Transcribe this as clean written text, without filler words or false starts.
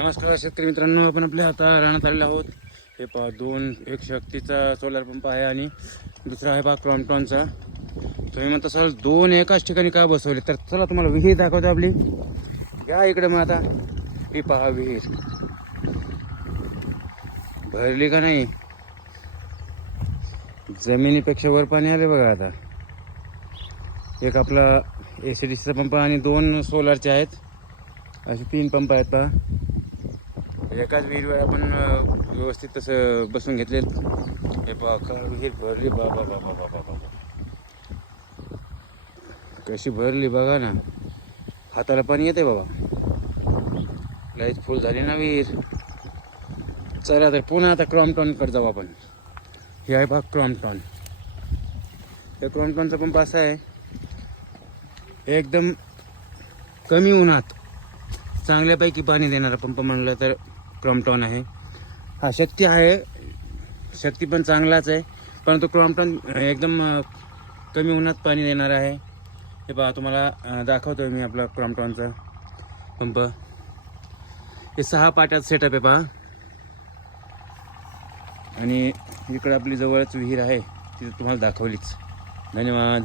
नमस्कार शेतकरी मित्रांनो, आपण आपल्या आता रानात आलेलो आहोत. हे पहा, एक शक्तीचा सोलर पंप आहे आणि दुसरा आहे पहा क्रॉम्प्टनचा. तुम्ही म्हणता सर दोन एकाच ठिकाणी का बसवले, तर चला तुम्हाला विहीर दाखवतो आपली. या इकडे मग आता ही पहा विहीर भरली का नाही, जमिनीपेक्षा वर पाणी आले बघा. आता एक आपला ACDCचा पंप आणि दोन सोलरचे आहेत, असे 3 पंप आहेत पहा. एकाच विहीरवर आपण व्यवस्थित तसं बसून घेतले. हे पहा का विहीर भरली, बाबा बाबा बाबा बाबा कशी भरली बघा ना, हाताला पाणी येते बाबा. लईच फुल झाली ना विहीर. चला तर पुन्हा आता क्रॉम्प्टनकडे जाऊ आपण. हे आहे पहा क्रॉम्प्टन. हे क्रॉम्प्टनचा पंप असा आहे, एकदम कमी उन्हात चांगल्यापैकी पाणी देणारा पंप म्हणलं तर क्रॉम्प्टन आहे. हा शक्ती आहे, शक्ती पण चांगलाच आहे, परंतु क्रॉम्प्टन एकदम कमी उन्हात पाणी देणार आहे. हे पहा तुम्हाला दाखवतोय मी आपला क्रॉम्प्टनचा पंप. हे 6 पाट्यात सेटअप आहे पहा. आणि इकडे आपली जवळच विहीर आहे, तिथे तुम्हाला दाखवलीच. धन्यवाद.